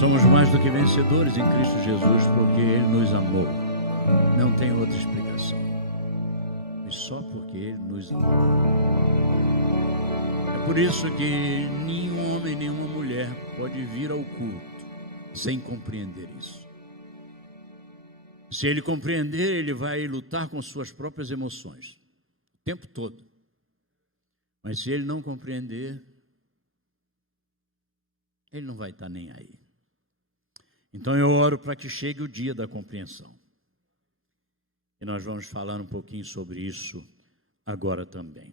Somos mais do que vencedores em Cristo Jesus, porque Ele nos amou. Não tem outra explicação. E só porque Ele nos amou. É por isso que nenhum homem, nenhuma mulher pode vir ao culto sem compreender isso. Se ele compreender, ele vai lutar com suas próprias emoções o tempo todo. Mas se ele não compreender, ele não vai estar nem aí. Então eu oro para que chegue o dia da compreensão. E nós vamos falar um pouquinho sobre isso agora também.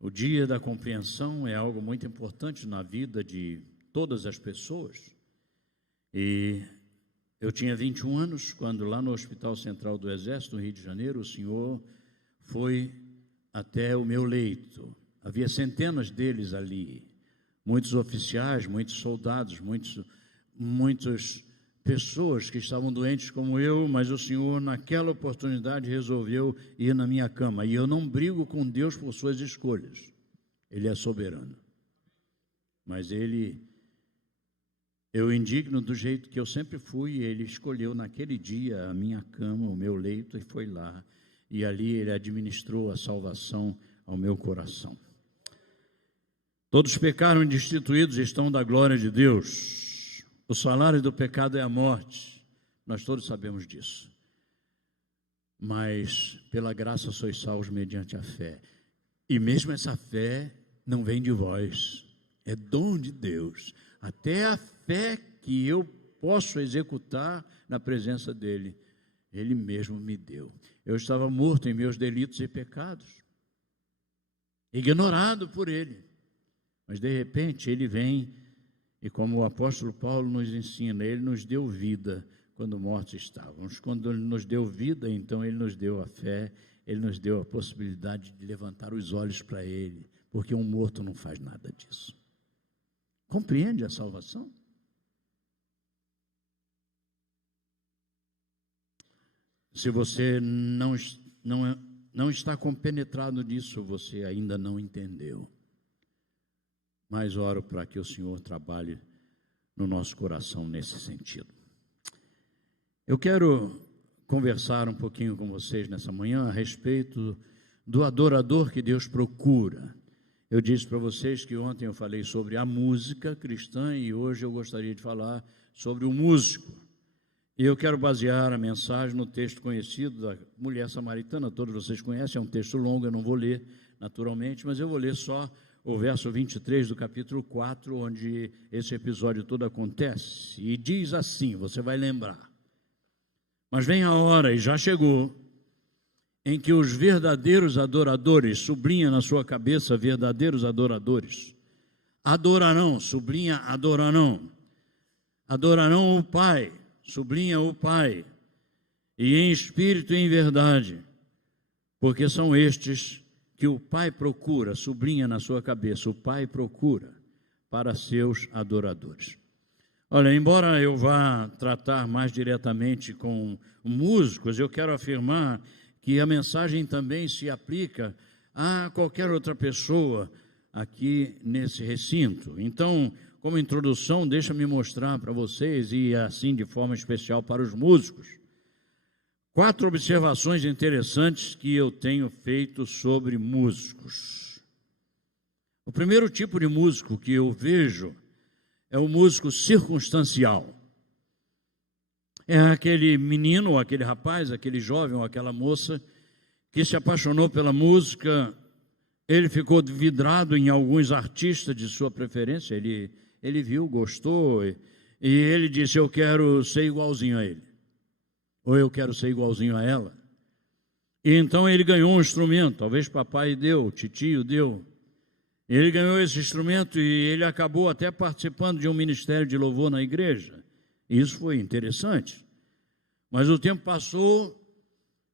O dia da compreensão é algo muito importante na vida de todas as pessoas. E eu tinha 21 anos quando lá no Hospital Central do Exército, no Rio de Janeiro, o senhor foi até o meu leito. Havia centenas deles ali, muitos oficiais, muitos soldados, muitas pessoas que estavam doentes como eu, mas o Senhor, naquela oportunidade, resolveu ir na minha cama. E eu não brigo com Deus por suas escolhas. Ele é soberano. Mas eu indigno do jeito que eu sempre fui, ele escolheu naquele dia a minha cama, o meu leito, e foi lá. E ali ele administrou a salvação ao meu coração. Todos pecaram e destituídos estão da glória de Deus. O salário do pecado é a morte. Nós todos sabemos disso. Mas pela graça sois salvos mediante a fé. E mesmo essa fé não vem de vós. É dom de Deus. Até a fé que eu posso executar na presença dEle, Ele mesmo me deu. Eu estava morto em meus delitos e pecados. Ignorado por Ele. Mas de repente Ele vem e, como o apóstolo Paulo nos ensina, Ele nos deu vida quando mortos estávamos. Quando Ele nos deu vida, então Ele nos deu a fé, Ele nos deu a possibilidade de levantar os olhos para Ele, porque um morto não faz nada disso. Compreende a salvação? Se você não está compenetrado nisso, você ainda não entendeu. Mas oro para que o Senhor trabalhe no nosso coração nesse sentido. Eu quero conversar um pouquinho com vocês nessa manhã a respeito do adorador que Deus procura. Eu disse para vocês que ontem eu falei sobre a música cristã e hoje eu gostaria de falar sobre o músico. E eu quero basear a mensagem no texto conhecido da mulher samaritana, todos vocês conhecem, é um texto longo, eu não vou ler naturalmente, mas eu vou ler só o verso 23 do capítulo 4, onde esse episódio todo acontece, e diz assim, você vai lembrar: mas vem a hora, e já chegou, em que os verdadeiros adoradores, sublinha na sua cabeça, verdadeiros adoradores, adorarão, sublinha adorarão o Pai, sublinha o Pai, e em espírito e em verdade, porque são estes que o Pai procura, sublinha na sua cabeça, o Pai procura para seus adoradores. Olha, embora eu vá tratar mais diretamente com músicos, eu quero afirmar que a mensagem também se aplica a qualquer outra pessoa aqui nesse recinto. Então, como introdução, deixa-me mostrar para vocês, e assim de forma especial para os músicos, 4 observações interessantes que eu tenho feito sobre músicos. O primeiro tipo de músico que eu vejo é o músico circunstancial. É aquele menino, ou aquele rapaz, aquele jovem, ou aquela moça que se apaixonou pela música, ele ficou vidrado em alguns artistas de sua preferência, ele viu, gostou, e ele disse, eu quero ser igualzinho a ele. Ou eu quero ser igualzinho a ela. E então ele ganhou um instrumento, talvez papai deu, titio deu. Ele ganhou esse instrumento e ele acabou até participando de um ministério de louvor na igreja. Isso foi interessante. Mas o tempo passou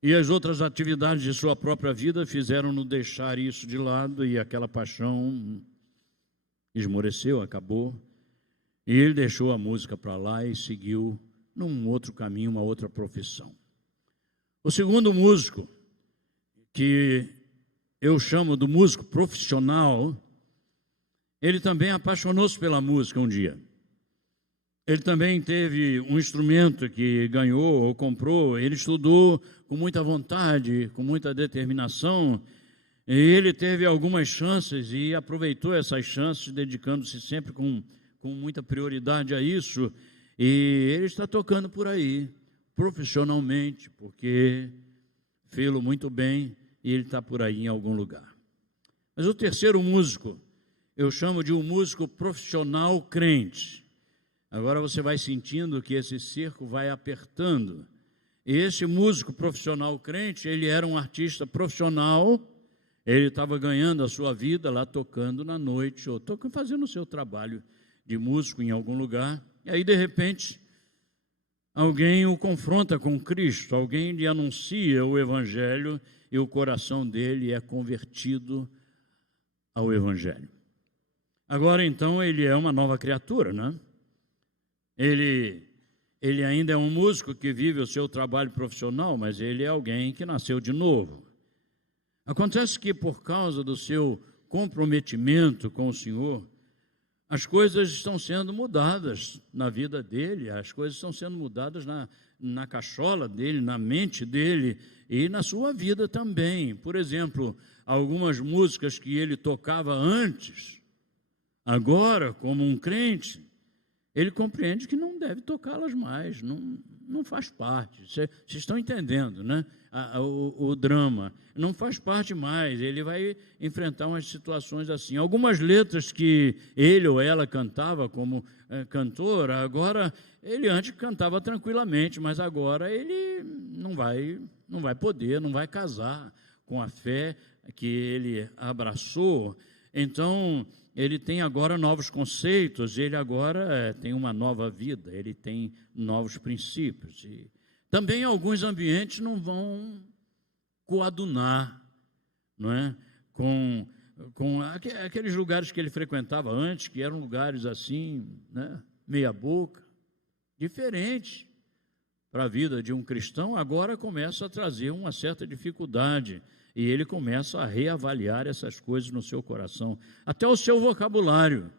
e as outras atividades de sua própria vida fizeram-no deixar isso de lado e aquela paixão esmoreceu, acabou. E ele deixou a música para lá e seguiu num outro caminho, uma outra profissão. O segundo músico, que eu chamo do músico profissional, ele também apaixonou-se pela música um dia. Ele também teve um instrumento que ganhou ou comprou, ele estudou com muita vontade, com muita determinação, e ele teve algumas chances e aproveitou essas chances, dedicando-se sempre com muita prioridade a isso, e ele está tocando por aí, profissionalmente, porque fê-lo muito bem, e ele está por aí em algum lugar. Mas o terceiro músico, eu chamo de um músico profissional crente. Agora você vai sentindo que esse cerco vai apertando. E esse músico profissional crente, ele era um artista profissional, ele estava ganhando a sua vida lá tocando na noite, ou fazendo o seu trabalho de músico em algum lugar. E aí, de repente, alguém o confronta com Cristo, alguém lhe anuncia o Evangelho e o coração dele é convertido ao Evangelho. Agora, então, ele é uma nova criatura, né? Ele ainda é um músico que vive o seu trabalho profissional, mas ele é alguém que nasceu de novo. Acontece que, por causa do seu comprometimento com o Senhor, as coisas estão sendo mudadas na vida dele, as coisas estão sendo mudadas na cachola dele, na mente dele e na sua vida também. Por exemplo, algumas músicas que ele tocava antes, agora, como um crente, ele compreende que não deve tocá-las mais, não faz parte. Vocês estão entendendo, né? O drama não faz parte mais, ele vai enfrentar umas situações assim. Algumas letras que ele ou ela cantava como cantor, agora, ele antes cantava tranquilamente, mas agora ele não vai poder, não vai casar com a fé que ele abraçou. Então, ele tem agora novos conceitos, ele agora tem uma nova vida, ele tem novos princípios. E também alguns ambientes não vão coadunar, não é? com aqueles lugares que ele frequentava antes, que eram lugares assim, né? Meia boca, diferentes para a vida de um cristão, agora começa a trazer uma certa dificuldade. E ele começa a reavaliar essas coisas no seu coração. Até o seu vocabulário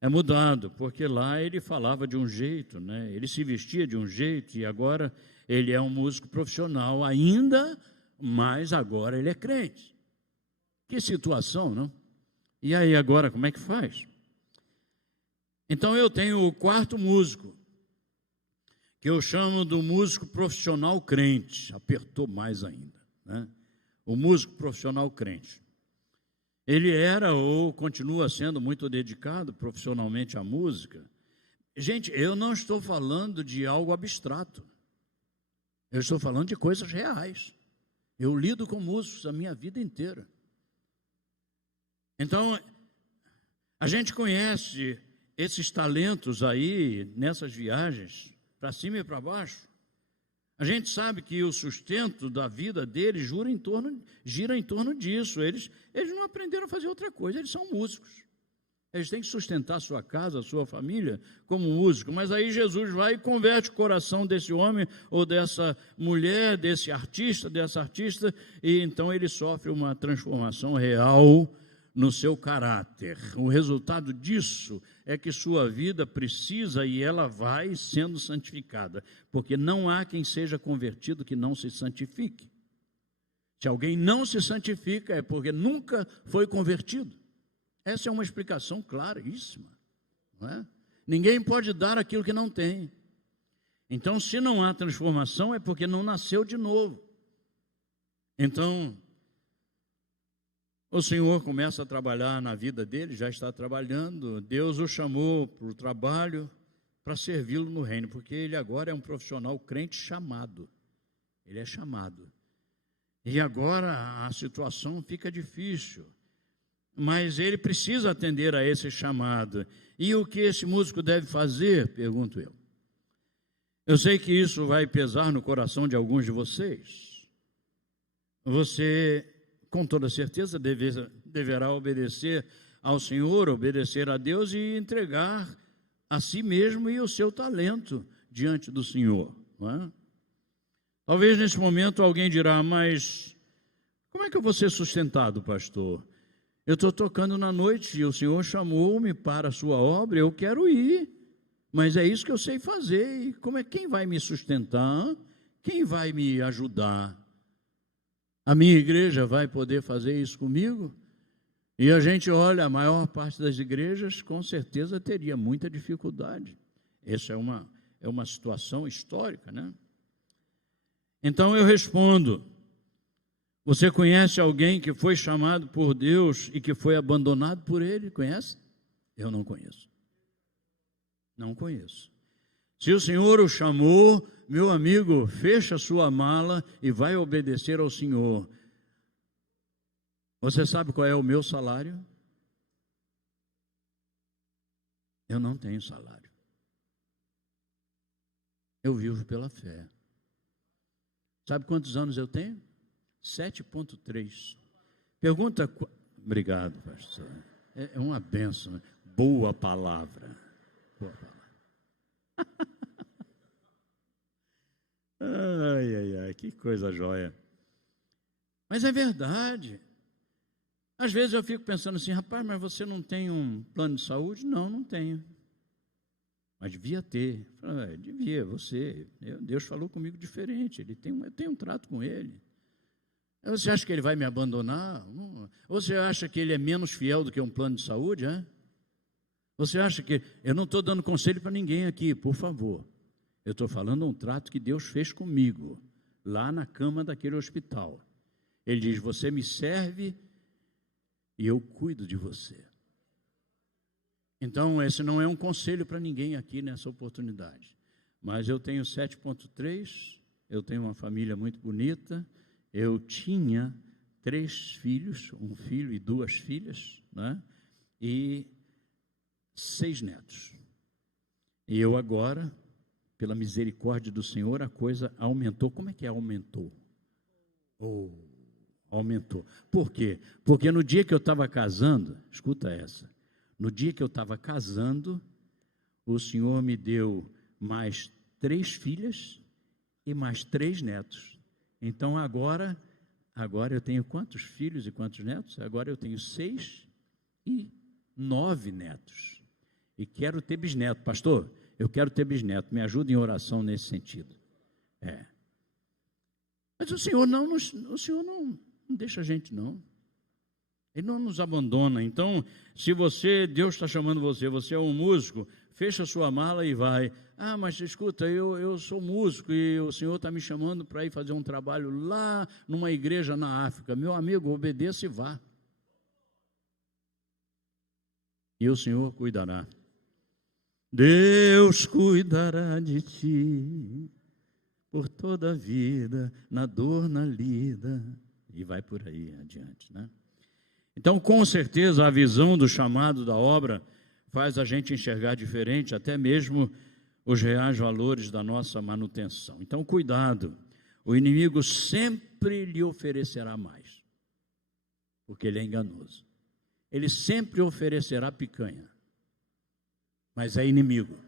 é mudado, porque lá ele falava de um jeito, né? Ele se vestia de um jeito, e agora ele é um músico profissional ainda, mas agora ele é crente. Que situação, não? E aí agora, como é que faz? Então eu tenho o quarto músico, que eu chamo do músico profissional crente. Apertou mais ainda, né? O músico profissional crente. Ele era ou continua sendo muito dedicado profissionalmente à música. Gente, eu não estou falando de algo abstrato. Eu estou falando de coisas reais. Eu lido com músicos a minha vida inteira. Então, a gente conhece esses talentos aí, nessas viagens, para cima e para baixo. A gente sabe que o sustento da vida deles gira em torno disso. Eles não aprenderam a fazer outra coisa, eles são músicos. Eles têm que sustentar a sua casa, a sua família como músico. Mas aí Jesus vai e converte o coração desse homem ou dessa mulher, desse artista, dessa artista, e então ele sofre uma transformação real no seu caráter. O resultado disso é que sua vida precisa e ela vai sendo santificada, porque não há quem seja convertido que não se santifique. Se alguém não se santifica é porque nunca foi convertido. Essa é uma explicação claríssima, não é? Ninguém pode dar aquilo que não tem. Então, se não há transformação é porque não nasceu de novo. Então, o Senhor começa a trabalhar na vida dele, já está trabalhando. Deus o chamou para o trabalho, para servi-lo no reino, porque ele agora é um profissional crente chamado. Ele é chamado. E agora a situação fica difícil, mas ele precisa atender a esse chamado. E o que esse músico deve fazer? Pergunto eu. Eu sei que isso vai pesar no coração de alguns de vocês. Você, com toda certeza, deverá obedecer ao Senhor, obedecer a Deus e entregar a si mesmo e o seu talento diante do Senhor, não é? Talvez nesse momento alguém dirá, mas como é que eu vou ser sustentado, pastor? Eu estou tocando na noite e o Senhor chamou-me para a sua obra, eu quero ir, mas é isso que eu sei fazer. E quem vai me sustentar? Quem vai me ajudar? A minha igreja vai poder fazer isso comigo? E a gente olha, a maior parte das igrejas com certeza teria muita dificuldade. Essa é uma situação histórica, né? Então eu respondo: você conhece alguém que foi chamado por Deus e que foi abandonado por Ele? Conhece? Eu não conheço. Não conheço. Se o Senhor o chamou, meu amigo, fecha a sua mala e vai obedecer ao Senhor. Você sabe qual é o meu salário? Eu não tenho salário. Eu vivo pela fé. Sabe quantos anos eu tenho? 7,3. Pergunta... Obrigado, pastor. É uma bênção. Boa palavra. Boa palavra. Ai, que coisa jóia. Mas é verdade. Às vezes eu fico pensando assim, rapaz, mas você não tem um plano de saúde? Não, não tenho. Mas devia ter. Devia, Deus falou comigo diferente. Eu tenho um trato com Ele. Você acha que Ele vai me abandonar? Ou você acha que Ele é menos fiel do que um plano de saúde? É? Você acha que... Eu não estou dando conselho para ninguém aqui, por favor. Eu estou falando um trato que Deus fez comigo, lá na cama daquele hospital. Ele diz, você me serve e eu cuido de você. Então, esse não é um conselho para ninguém aqui nessa oportunidade. Mas eu tenho 7,3, eu tenho uma família muito bonita, eu tinha 3 filhos, um filho e 2 filhas, né? E 6 netos. E eu agora, pela misericórdia do Senhor, a coisa aumentou. Como é que aumentou? Aumentou. Por quê? Porque no dia que eu estava casando, escuta essa, no dia que eu estava casando, o Senhor me deu mais 3 filhas e mais 3 netos. Então agora eu tenho quantos filhos e quantos netos? Agora eu tenho 6 e 9 netos. E quero ter bisneto. Pastor, eu quero ter bisneto. Me ajuda em oração nesse sentido. Mas o Senhor não deixa a gente, não. Ele não nos abandona. Então, se Deus está chamando você é um músico, fecha a sua mala e vai. Ah, mas escuta, eu sou músico e o Senhor está me chamando para ir fazer um trabalho lá numa igreja na África. Meu amigo, obedeça e vá. E o Senhor cuidará. Deus cuidará de ti por toda a vida, na dor, na lida, e vai por aí adiante, né? Então, com certeza, a visão do chamado da obra faz a gente enxergar diferente, até mesmo os reais valores da nossa manutenção. Então, cuidado, o inimigo sempre lhe oferecerá mais, porque ele é enganoso. Ele sempre oferecerá picanha, mas é inimigo.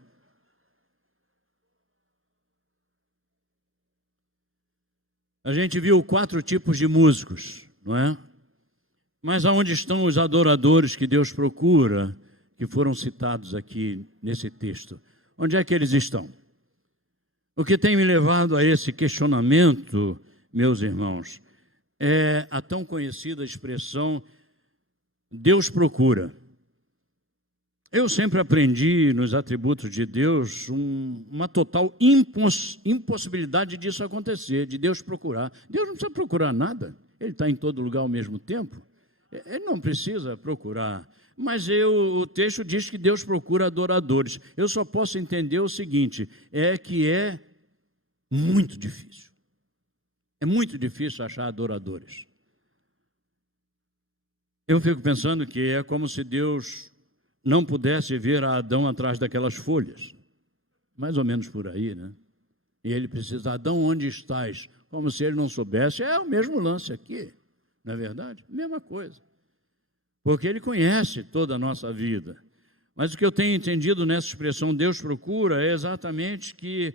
A gente viu 4 tipos de músicos, não é? Mas aonde estão os adoradores que Deus procura, que foram citados aqui nesse texto? Onde é que eles estão? O que tem me levado a esse questionamento, meus irmãos, é a tão conhecida expressão Deus procura. Eu sempre aprendi nos atributos de Deus uma total impossibilidade disso acontecer, de Deus procurar. Deus não precisa procurar nada, Ele está em todo lugar ao mesmo tempo. Ele não precisa procurar. Mas o texto diz que Deus procura adoradores. Eu só posso entender o seguinte, que é muito difícil. É muito difícil achar adoradores. Eu fico pensando que é como se Deus não pudesse ver a Adão atrás daquelas folhas. Mais ou menos por aí, né? E ele precisa, Adão, onde estás? Como se ele não soubesse. É o mesmo lance aqui, não é verdade? Mesma coisa. Porque ele conhece toda a nossa vida. Mas o que eu tenho entendido nessa expressão Deus procura é exatamente que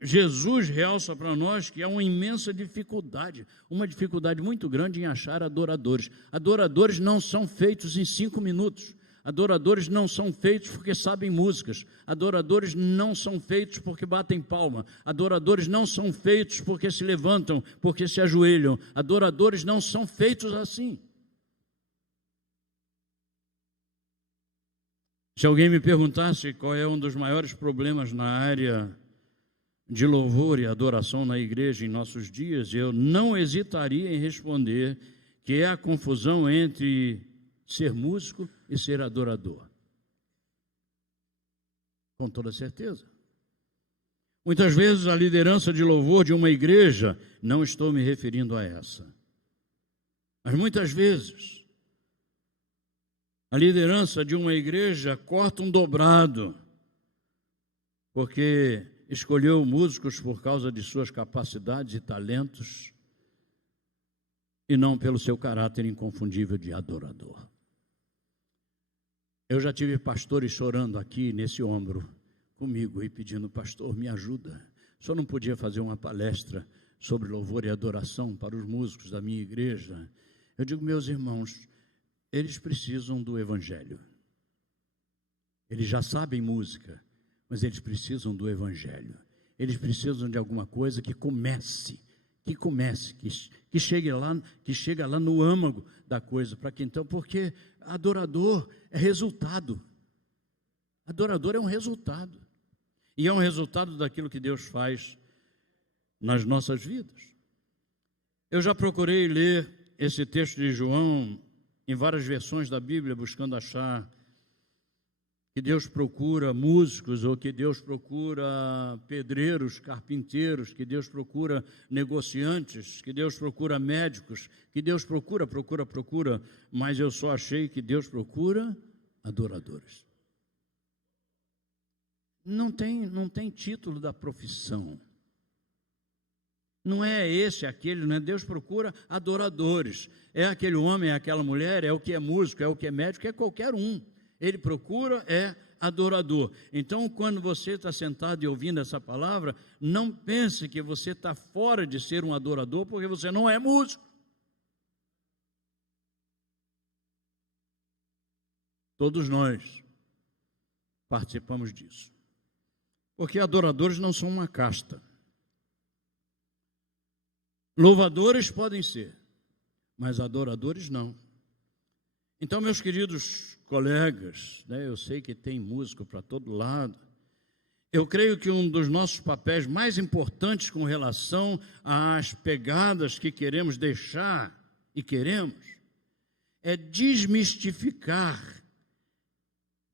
Jesus realça para nós que há uma imensa dificuldade, uma dificuldade muito grande em achar adoradores. Adoradores não são feitos em 5 minutos. Adoradores não são feitos porque sabem músicas. Adoradores não são feitos porque batem palma. Adoradores não são feitos porque se levantam, porque se ajoelham. Adoradores não são feitos assim. Se alguém me perguntasse qual é um dos maiores problemas na área de louvor e adoração na igreja em nossos dias, eu não hesitaria em responder que é a confusão entre ser músico e ser adorador. Com toda certeza. Muitas vezes a liderança de louvor de uma igreja, não estou me referindo a essa, mas muitas vezes a liderança de uma igreja corta um dobrado, porque escolheu músicos por causa de suas capacidades e talentos, e não pelo seu caráter inconfundível de adorador. Eu já tive pastores chorando aqui nesse ombro comigo e pedindo: pastor, me ajuda. O senhor não podia fazer uma palestra sobre louvor e adoração para os músicos da minha igreja? Eu digo: meus irmãos, eles precisam do evangelho. Eles já sabem música, mas eles precisam do evangelho. Eles precisam de alguma coisa que chega lá no âmago da coisa, para que então, porque adorador é resultado. Adorador é um resultado. E é um resultado daquilo que Deus faz nas nossas vidas. Eu já procurei ler esse texto de João em várias versões da Bíblia, buscando achar que Deus procura músicos, ou que Deus procura pedreiros, carpinteiros, que Deus procura negociantes, que Deus procura médicos, que Deus procura, mas eu só achei que Deus procura adoradores. Não tem título da profissão. Não é esse, aquele, não é? Deus procura adoradores. É aquele homem, é aquela mulher, é o que é músico, é o que é médico, é qualquer um. Ele procura, é adorador. Então, quando você está sentado e ouvindo essa palavra, não pense que você está fora de ser um adorador, porque você não é músico. Todos nós participamos disso. Porque adoradores não são uma casta. Louvadores podem ser, mas adoradores não. Então, meus queridos colegas, eu sei que tem músico para todo lado, eu creio que um dos nossos papéis mais importantes com relação às pegadas que queremos deixar e queremos, é desmistificar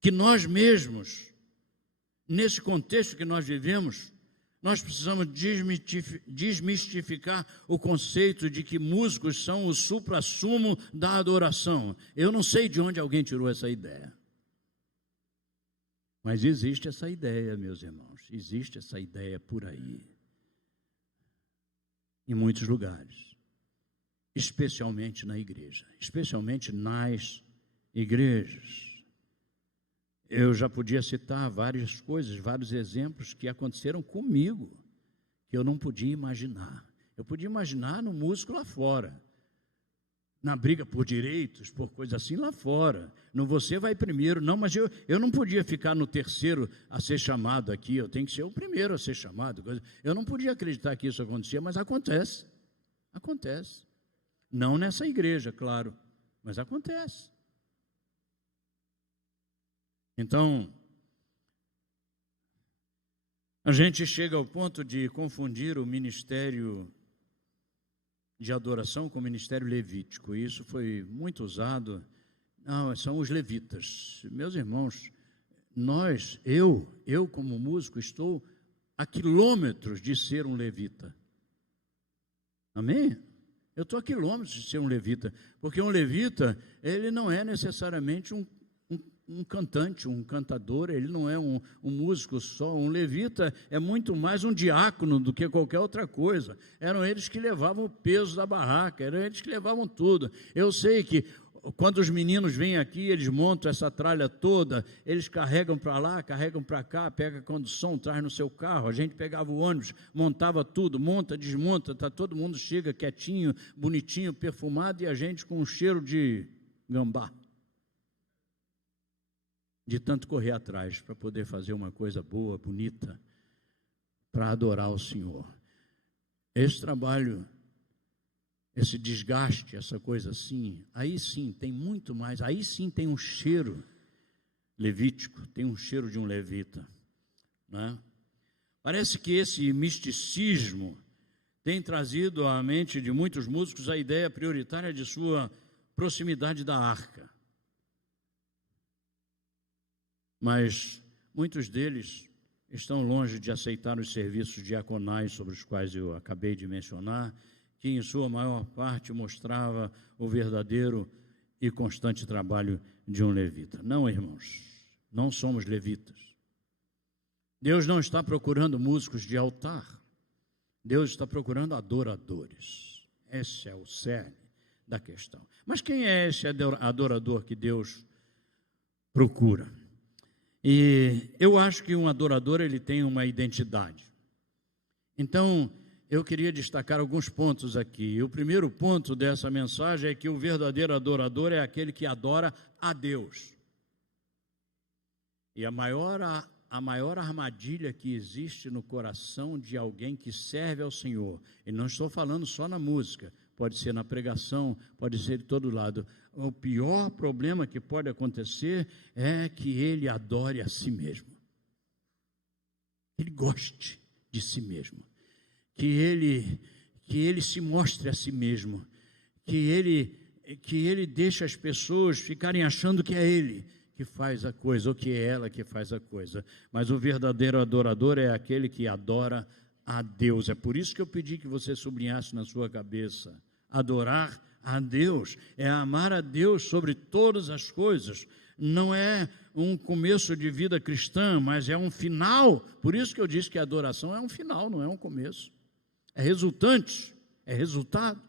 que nós mesmos, nesse contexto que nós vivemos, nós precisamos desmistificar o conceito de que músicos são o suprassumo da adoração. Eu não sei de onde alguém tirou essa ideia. Mas existe essa ideia, meus irmãos. Existe essa ideia por aí. Em muitos lugares. Especialmente na igreja. Especialmente nas igrejas. Eu já podia citar várias coisas, vários exemplos que aconteceram comigo, que eu não podia imaginar. Eu podia imaginar no músico lá fora, na briga por direitos, por coisa assim lá fora. No você vai primeiro, não, mas eu não podia ficar no terceiro a ser chamado aqui, eu tenho que ser o primeiro a ser chamado. Eu não podia acreditar que isso acontecia, mas acontece. Acontece. Não nessa igreja, claro, mas acontece. Então, a gente chega ao ponto de confundir o ministério de adoração com o ministério levítico. E isso foi muito usado. Não, são os levitas. Meus irmãos, eu como músico, estou a quilômetros de ser um levita. Amém? Eu estou a quilômetros de ser um levita, porque um levita, ele não é necessariamente um cantante, um cantador, ele não é um músico só. Um levita é muito mais um diácono do que qualquer outra coisa. Eram eles que levavam o peso da barraca, eram eles que levavam tudo. Eu sei que quando os meninos vêm aqui, eles montam essa tralha toda, eles carregam para lá, carregam para cá, pega a condução, traz no seu carro. A gente pegava o ônibus, montava tudo, monta, desmonta, todo mundo chega quietinho, bonitinho, perfumado, e a gente com um cheiro de gambá. de tanto correr atrás para poder fazer uma coisa boa, bonita, para adorar o Senhor. Esse trabalho, esse desgaste, essa coisa assim, aí sim tem muito mais, aí sim tem um cheiro levítico, tem um cheiro de um levita, né? Parece que esse misticismo tem trazido à mente de muitos músicos a ideia prioritária de sua proximidade da arca. Mas muitos deles estão longe de aceitar os serviços diaconais sobre os quais eu acabei de mencionar, que em sua maior parte mostrava o verdadeiro e constante trabalho de um levita. Não, irmãos, não somos levitas. Deus não está procurando músicos de altar. Deus está procurando adoradores. Esse é o cerne da questão. Mas quem é esse adorador que Deus procura? E eu acho que um adorador, ele tem uma identidade. Então, eu queria destacar alguns pontos aqui. E o primeiro ponto dessa mensagem é que o verdadeiro adorador é aquele que adora a Deus. E a maior armadilha que existe no coração de alguém que serve ao Senhor, e não estou falando só na música, pode ser na pregação, pode ser de todo lado. O pior problema que pode acontecer é que ele adore a si mesmo. Ele goste de si mesmo. Que ele se mostre a si mesmo. Que ele deixe as pessoas ficarem achando que é ele que faz a coisa, ou que é ela que faz a coisa. Mas o verdadeiro adorador é aquele que adora a Deus. É por isso que eu pedi que você sublinhasse na sua cabeça. Adorar a Deus é amar a Deus sobre todas as coisas. Não é um começo de vida cristã, mas é um final. Por isso que eu disse que a adoração é um final, não é um começo. É resultante, é resultado.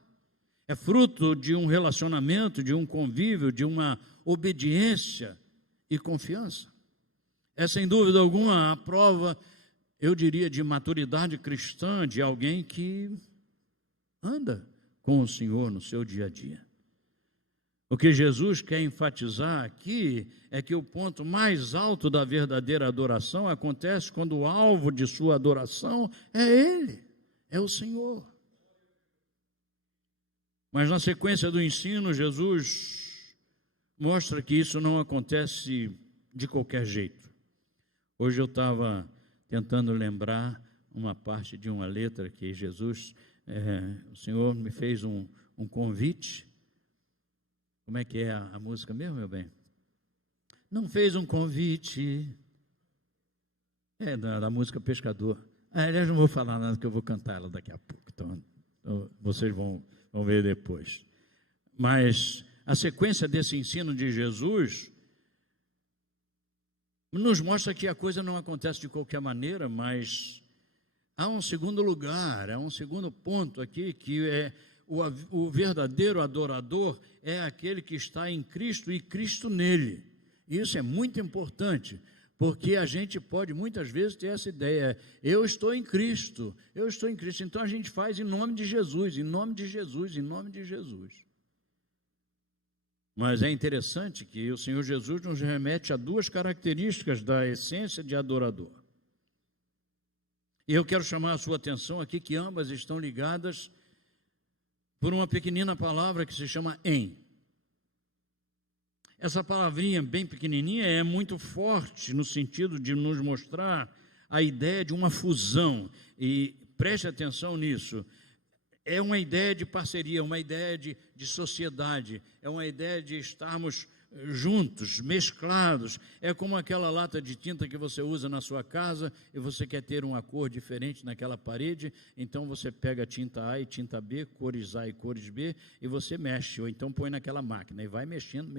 É fruto de um relacionamento, de um convívio, de uma obediência e confiança. É sem dúvida alguma a prova, eu diria, de maturidade cristã de alguém que anda com o Senhor no seu dia a dia. O que Jesus quer enfatizar aqui é que o ponto mais alto da verdadeira adoração acontece quando o alvo de sua adoração é Ele, é o Senhor. Mas na sequência do ensino, Jesus mostra que isso não acontece de qualquer jeito. Hoje eu estava tentando lembrar uma parte de uma letra que Jesus, o Senhor me fez um convite. Como é que é a música mesmo, meu bem? Não fez um convite. É da música Pescador. Aliás, não vou falar nada, que eu vou cantar ela daqui a pouco. Então vocês vão ver depois. Mas a sequência desse ensino de Jesus nos mostra que a coisa não acontece de qualquer maneira, mas há um segundo lugar, há um segundo ponto aqui, que é o verdadeiro adorador é aquele que está em Cristo e Cristo nele. Isso é muito importante, porque a gente pode muitas vezes ter essa ideia, eu estou em Cristo, então a gente faz em nome de Jesus, em nome de Jesus, em nome de Jesus. Mas é interessante que o Senhor Jesus nos remete a duas características da essência de adorador. E eu quero chamar a sua atenção aqui que ambas estão ligadas por uma pequenina palavra que se chama em. Essa palavrinha bem pequenininha é muito forte no sentido de nos mostrar a ideia de uma fusão. E preste atenção nisso. É uma ideia de parceria, uma ideia de sociedade, é uma ideia de estarmos juntos, mesclados. É como aquela lata de tinta que você usa na sua casa e você quer ter uma cor diferente naquela parede, então você pega tinta A e tinta B, cores A e cores B, e você mexe, ou então põe naquela máquina e vai mexendo.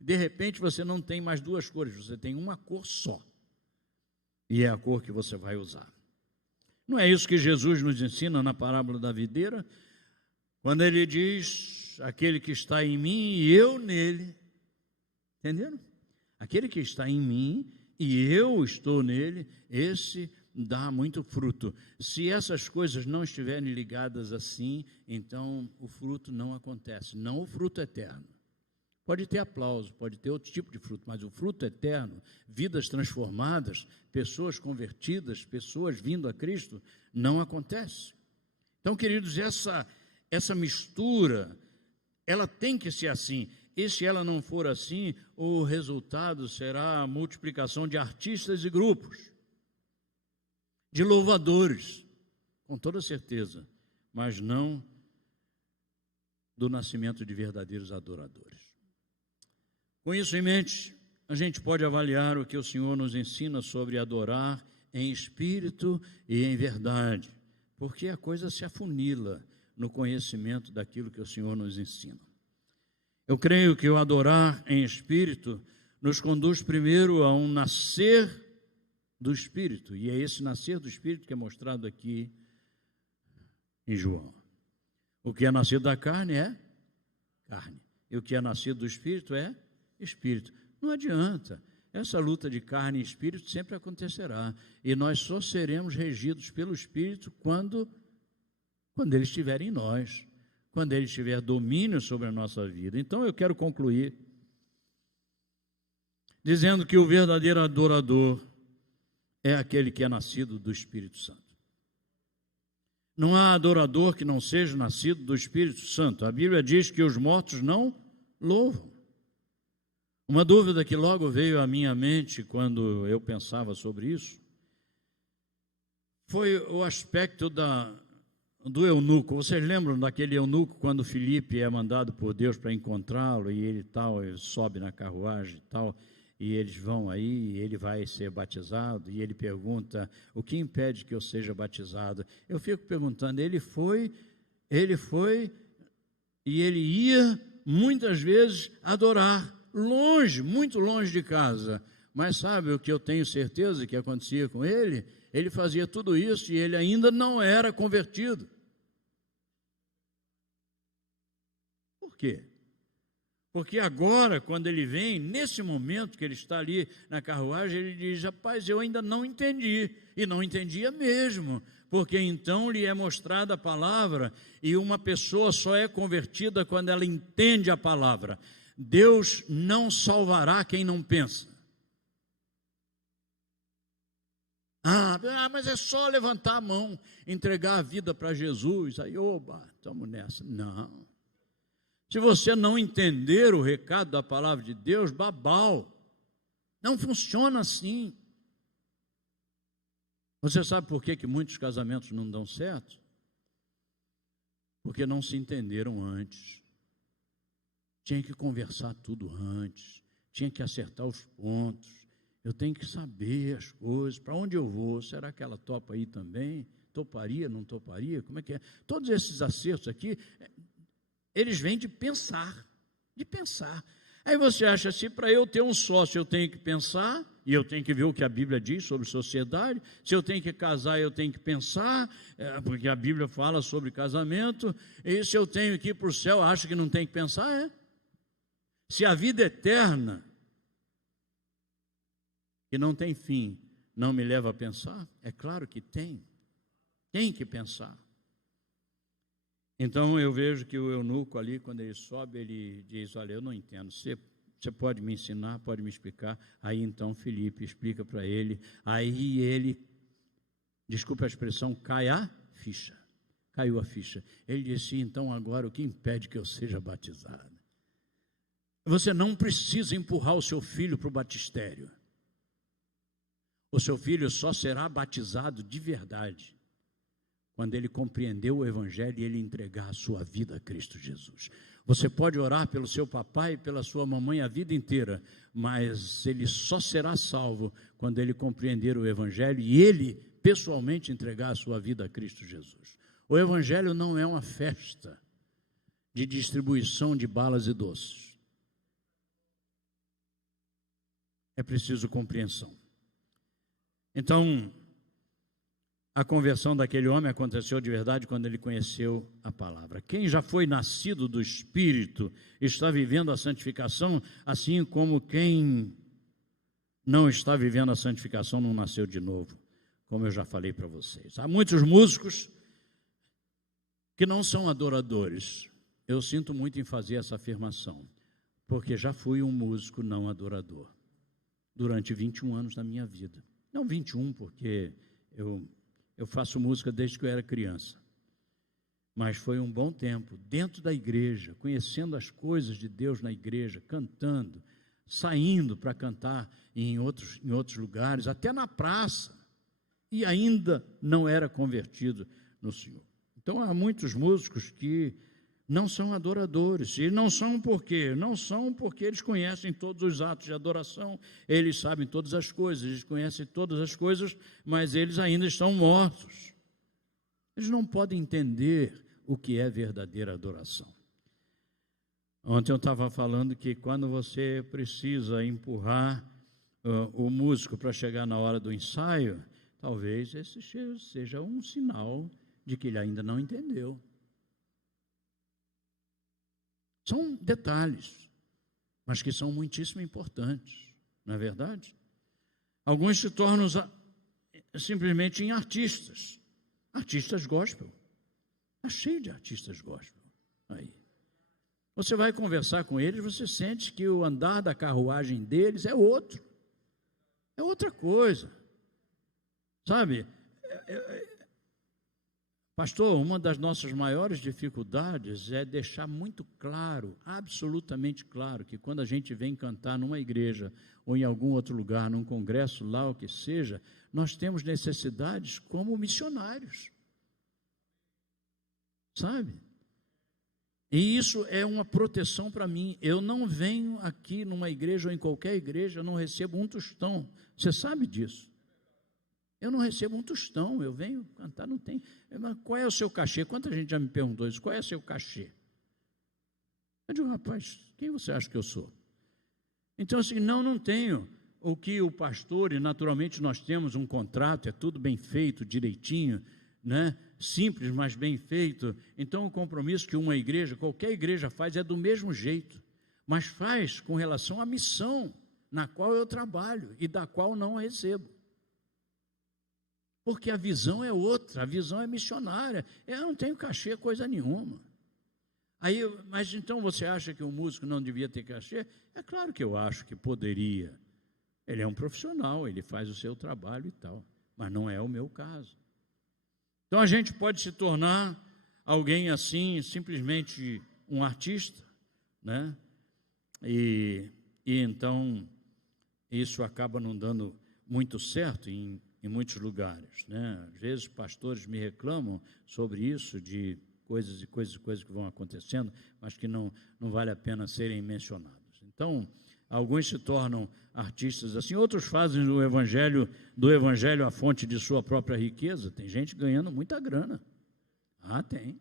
De repente você não tem mais duas cores, você tem uma cor só. E é a cor que você vai usar. Não é isso que Jesus nos ensina na parábola da videira? Quando ele diz, aquele que está em mim e eu nele, entenderam? Aquele que está em mim e eu estou nele, esse dá muito fruto. Se essas coisas não estiverem ligadas assim, então o fruto não acontece, não o fruto eterno. Pode ter aplauso, pode ter outro tipo de fruto, mas o fruto eterno, vidas transformadas, pessoas convertidas, pessoas vindo a Cristo, não acontece. Então, queridos, essa mistura, ela tem que ser assim. E se ela não for assim, o resultado será a multiplicação de artistas e grupos, de louvadores, com toda certeza, mas não do nascimento de verdadeiros adoradores. Com isso em mente, a gente pode avaliar o que o Senhor nos ensina sobre adorar em espírito e em verdade, porque a coisa se afunila no conhecimento daquilo que o Senhor nos ensina. Eu creio que o adorar em espírito nos conduz primeiro a um nascer do Espírito, e é esse nascer do Espírito que é mostrado aqui em João. O que é nascido da carne é carne, e o que é nascido do Espírito é Espírito. Não adianta, essa luta de carne e espírito sempre acontecerá, e nós só seremos regidos pelo Espírito quando ele estiver em nós, quando ele tiver domínio sobre a nossa vida. Então eu quero concluir dizendo que o verdadeiro adorador é aquele que é nascido do Espírito Santo. Não há adorador que não seja nascido do Espírito Santo. A Bíblia diz que os mortos não louvam. Uma dúvida que logo veio à minha mente quando eu pensava sobre isso foi o aspecto do eunuco. Vocês lembram daquele eunuco quando Filipe é mandado por Deus para encontrá-lo e ele sobe na carruagem e tal, e eles vão aí, e ele vai ser batizado, e ele pergunta, o que impede que eu seja batizado? Eu fico perguntando, ele foi, e ele ia muitas vezes adorar, longe, muito longe de casa, mas sabe o que eu tenho certeza que acontecia com ele? Ele fazia tudo isso e ele ainda não era convertido. Por quê? Porque agora, quando ele vem, nesse momento que ele está ali na carruagem, ele diz, rapaz, eu ainda não entendi, e não entendia mesmo, porque então lhe é mostrada a palavra, e uma pessoa só é convertida quando ela entende a palavra. Deus não salvará quem não pensa. Mas é só levantar a mão, entregar a vida para Jesus, aí, oba, estamos nessa. Não. Se você não entender o recado da palavra de Deus, babau. Não funciona assim. Você sabe por que muitos casamentos não dão certo? Porque não se entenderam antes. Tinha que conversar tudo antes. Tinha que acertar os pontos. Eu tenho que saber as coisas. Para onde eu vou? Será que ela topa aí também? Toparia, não toparia? Como é que é? Todos esses acertos aqui, eles vêm de pensar, de pensar. Aí você acha assim, para eu ter um sócio eu tenho que pensar, e eu tenho que ver o que a Bíblia diz sobre sociedade. Se eu tenho que casar, eu tenho que pensar, porque a Bíblia fala sobre casamento. E se eu tenho que ir para o céu, acha que não tem que pensar? Se a vida eterna, que não tem fim, não me leva a pensar, é claro que tem que pensar. Então eu vejo que o eunuco ali, quando ele sobe, ele diz, olha, eu não entendo, você pode me ensinar, pode me explicar? Aí então Filipe explica para ele, aí ele, desculpa a expressão, caiu a ficha. Ele disse, então agora o que impede que eu seja batizado? Você não precisa empurrar o seu filho para o batistério. O seu filho só será batizado de verdade quando ele compreender o Evangelho e ele entregar a sua vida a Cristo Jesus. Você pode orar pelo seu papai e pela sua mamãe a vida inteira, mas ele só será salvo quando ele compreender o Evangelho e ele pessoalmente entregar a sua vida a Cristo Jesus. O Evangelho não é uma festa de distribuição de balas e doces. É preciso compreensão. Então, a conversão daquele homem aconteceu de verdade quando ele conheceu a palavra. Quem já foi nascido do Espírito está vivendo a santificação, assim como quem não está vivendo a santificação não nasceu de novo, como eu já falei para vocês. Há muitos músicos que não são adoradores. Eu sinto muito em fazer essa afirmação, porque já fui um músico não adorador durante 21 anos da minha vida. Não 21, porque eu faço música desde que eu era criança. Mas foi um bom tempo, dentro da igreja, conhecendo as coisas de Deus na igreja, cantando, saindo para cantar em outros lugares, até na praça, e ainda não era convertido no Senhor. Então, há muitos músicos que não são adoradores, e não são por quê? Não são porque eles conhecem todos os atos de adoração, eles sabem todas as coisas, eles conhecem todas as coisas, mas eles ainda estão mortos. Eles não podem entender o que é verdadeira adoração. Ontem eu estava falando que quando você precisa empurrar o músico para chegar na hora do ensaio, talvez esse seja um sinal de que ele ainda não entendeu. São detalhes, mas que são muitíssimo importantes, não é verdade? Alguns se tornam simplesmente em artistas gospel. Está cheio de artistas gospel aí. Você vai conversar com eles, você sente que o andar da carruagem deles é outro. É outra coisa. Sabe? Pastor, uma das nossas maiores dificuldades é deixar muito claro, absolutamente claro, que quando a gente vem cantar numa igreja ou em algum outro lugar, num congresso lá, o que seja, nós temos necessidades como missionários. Sabe? E isso é uma proteção para mim. Eu não venho aqui numa igreja ou em qualquer igreja, eu não recebo um tostão. Você sabe disso? Eu não recebo um tostão, eu venho cantar, não tem. Mas qual é o seu cachê? Quanta gente já me perguntou isso? Qual é o seu cachê? Eu digo, rapaz, quem você acha que eu sou? Então, assim, não tenho. O que o pastor, e naturalmente nós temos um contrato, é tudo bem feito, direitinho, né? Simples, mas bem feito. Então, o compromisso que uma igreja, qualquer igreja faz, é do mesmo jeito, mas faz com relação à missão na qual eu trabalho e da qual não recebo. Porque a visão é outra, a visão é missionária. Eu não tenho cachê, coisa nenhuma. Mas então você acha que o músico não devia ter cachê? É claro que eu acho que poderia. Ele é um profissional, ele faz o seu trabalho e tal, mas não é o meu caso. Então a gente pode se tornar alguém assim, simplesmente um artista, né? E então isso acaba não dando muito certo em muitos lugares, né? Às vezes pastores me reclamam sobre isso, de coisas que vão acontecendo, mas que não vale a pena serem mencionadas. Então, alguns se tornam artistas assim, outros fazem do evangelho a fonte de sua própria riqueza. Tem gente ganhando muita grana. Tem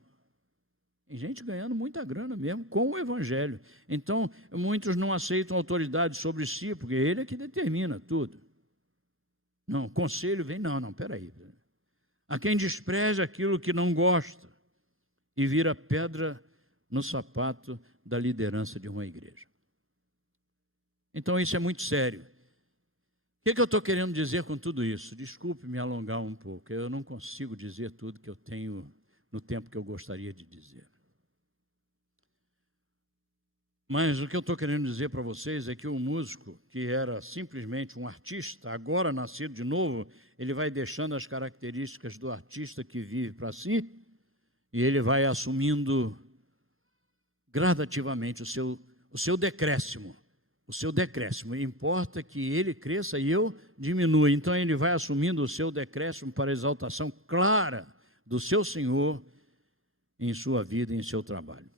gente ganhando muita grana mesmo com o evangelho. Então, muitos não aceitam autoridade sobre si, porque ele é que determina tudo. Não, conselho vem, peraí. Há quem despreze aquilo que não gosta e vira pedra no sapato da liderança de uma igreja. Então isso é muito sério. O que eu estou querendo dizer com tudo isso? Desculpe me alongar um pouco, eu não consigo dizer tudo que eu tenho no tempo que eu gostaria de dizer. Mas o que eu estou querendo dizer para vocês é que o músico, que era simplesmente um artista, agora nascido de novo, ele vai deixando as características do artista que vive para si, e ele vai assumindo gradativamente o seu decréscimo. O seu decréscimo, importa que ele cresça e eu diminua. Então ele vai assumindo o seu decréscimo para a exaltação clara do seu Senhor em sua vida e em seu trabalho.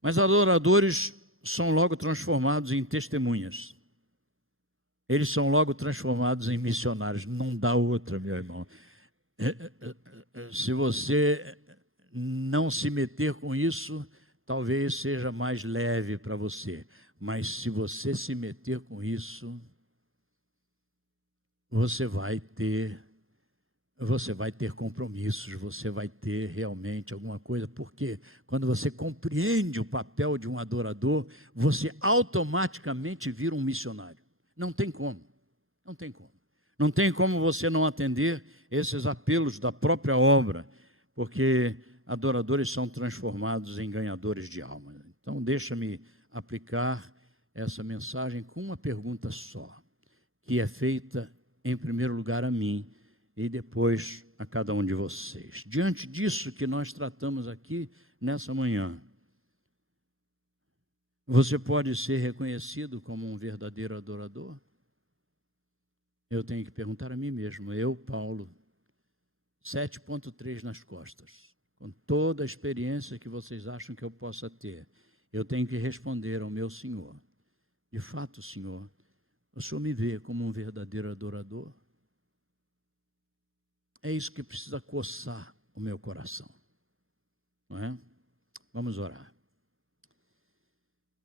Mas adoradores são logo transformados em testemunhas. Eles são logo transformados em missionários. Não dá outra, meu irmão. Se você não se meter com isso, talvez seja mais leve para você. Mas se você se meter com isso, você vai ter compromissos, você vai ter realmente alguma coisa, porque quando você compreende o papel de um adorador, você automaticamente vira um missionário. Não tem como. Não tem como você não atender esses apelos da própria obra, porque adoradores são transformados em ganhadores de alma. Então, deixa-me aplicar essa mensagem com uma pergunta só, que é feita em primeiro lugar a mim e depois a cada um de vocês. Diante disso que nós tratamos aqui nessa manhã, você pode ser reconhecido como um verdadeiro adorador? Eu tenho que perguntar a mim mesmo, eu, Paulo, 7.3 nas costas, com toda a experiência que vocês acham que eu possa ter, eu tenho que responder ao meu Senhor: de fato, Senhor, o Senhor me vê como um verdadeiro adorador? É isso que precisa coçar o meu coração, não é? Vamos orar.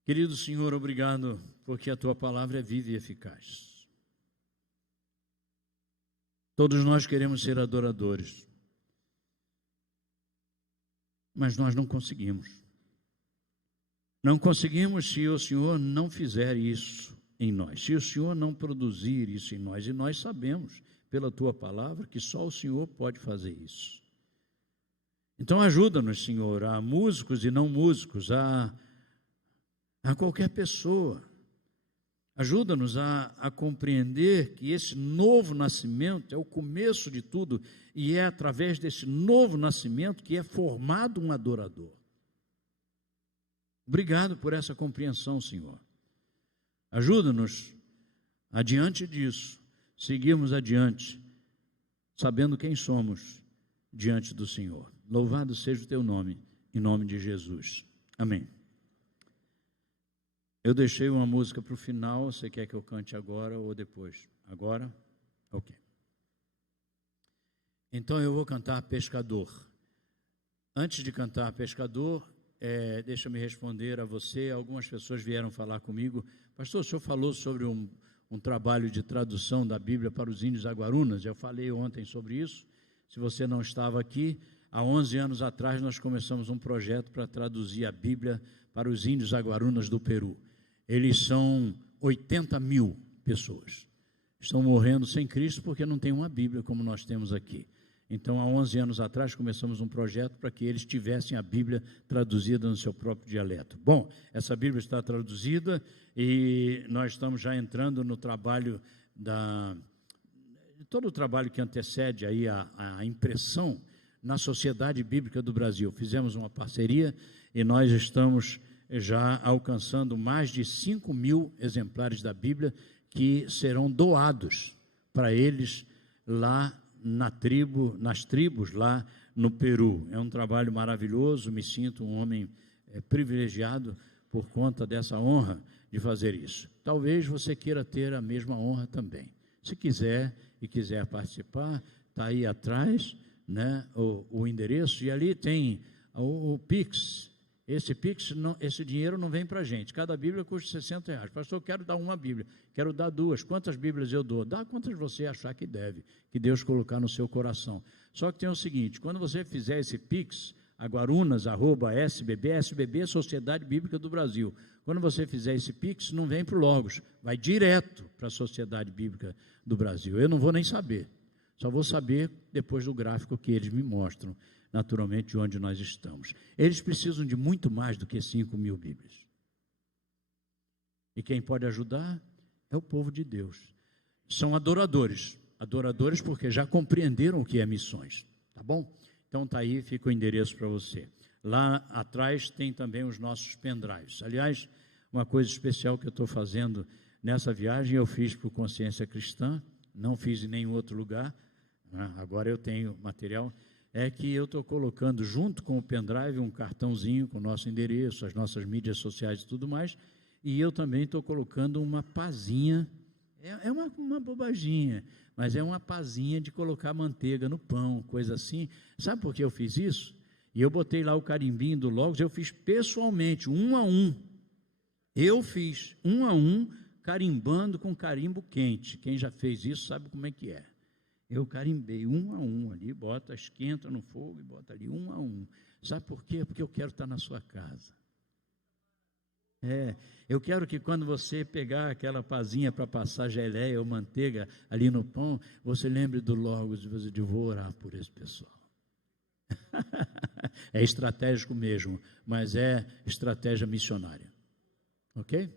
Querido Senhor, obrigado, porque a Tua palavra é viva e eficaz. Todos nós queremos ser adoradores, mas nós não conseguimos. Não conseguimos se o Senhor não fizer isso em nós, se o Senhor não produzir isso em nós, e nós sabemos, pela Tua palavra, que só o Senhor pode fazer isso. Então ajuda-nos, Senhor, a músicos e não músicos, a qualquer pessoa. Ajuda-nos a compreender que esse novo nascimento é o começo de tudo, e é através desse novo nascimento que é formado um adorador. Obrigado por essa compreensão, Senhor. Ajuda-nos, adiante disso, seguirmos adiante, sabendo quem somos diante do Senhor. Louvado seja o Teu nome, em nome de Jesus. Amém. Eu deixei uma música para o final, você quer que eu cante agora ou depois? Agora? Ok. Então eu vou cantar Pescador. Antes de cantar Pescador, deixa-me responder a você. Algumas pessoas vieram falar comigo: pastor, o senhor falou sobre um trabalho de tradução da Bíblia para os índios aguarunas. Eu falei ontem sobre isso. Se você não estava aqui, há 11 anos atrás nós começamos um projeto para traduzir a Bíblia para os índios aguarunas do Peru. Eles são 80 mil pessoas. Estão morrendo sem Cristo porque não tem uma Bíblia como nós temos aqui. Então, há 11 anos atrás, começamos um projeto para que eles tivessem a Bíblia traduzida no seu próprio dialeto. Bom, essa Bíblia está traduzida e nós estamos já entrando no trabalho todo o trabalho que antecede aí a impressão na Sociedade Bíblica do Brasil. Fizemos uma parceria e nós estamos já alcançando mais de 5.000 exemplares da Bíblia que serão doados para eles lá nas tribos lá no Peru. É um trabalho maravilhoso, me sinto um homem privilegiado por conta dessa honra de fazer isso. Talvez você queira ter a mesma honra também. Se quiser e quiser participar, está aí atrás, né, o endereço, e ali tem o Pix. Esse dinheiro não vem para a gente. Cada Bíblia custa R$60. Pastor, eu quero dar uma Bíblia, quero dar 2. Quantas Bíblias eu dou? Dá quantas você achar que deve, que Deus colocar no seu coração. Só que tem o seguinte: quando você fizer esse Pix, aguarunas@SBB, Sociedade Bíblica do Brasil. Quando você fizer esse Pix, não vem para o Logos, vai direto para a Sociedade Bíblica do Brasil. Eu não vou nem saber, só vou saber depois do gráfico que eles me mostram, naturalmente, de onde nós estamos. Eles precisam de muito mais do que 5.000 Bíblias. E quem pode ajudar é o povo de Deus. São adoradores porque já compreenderam o que é missões, tá bom? Então está aí, fica o endereço para você. Lá atrás tem também os nossos pendrives. Aliás, uma coisa especial que eu estou fazendo nessa viagem, eu fiz por Consciência Cristã, não fiz em nenhum outro lugar, né? Agora eu tenho material, é que eu estou colocando junto com o pendrive um cartãozinho com o nosso endereço, as nossas mídias sociais e tudo mais, e eu também estou colocando uma pazinha, é uma bobaginha, mas é uma pazinha de colocar manteiga no pão, coisa assim. Sabe por que eu fiz isso? E eu botei lá o carimbinho do Logos, eu fiz pessoalmente, 1 a 1. Eu fiz 1 a 1, carimbando com carimbo quente. Quem já fez isso sabe como é que é. Eu carimbei 1 a 1 ali, bota, esquenta no fogo e bota ali 1 a 1. Sabe por quê? Porque eu quero estar na sua casa. Eu quero que quando você pegar aquela pazinha para passar geleia ou manteiga ali no pão, você lembre do Logos e você diz: vou orar por esse pessoal. É estratégico mesmo, mas é estratégia missionária. Ok?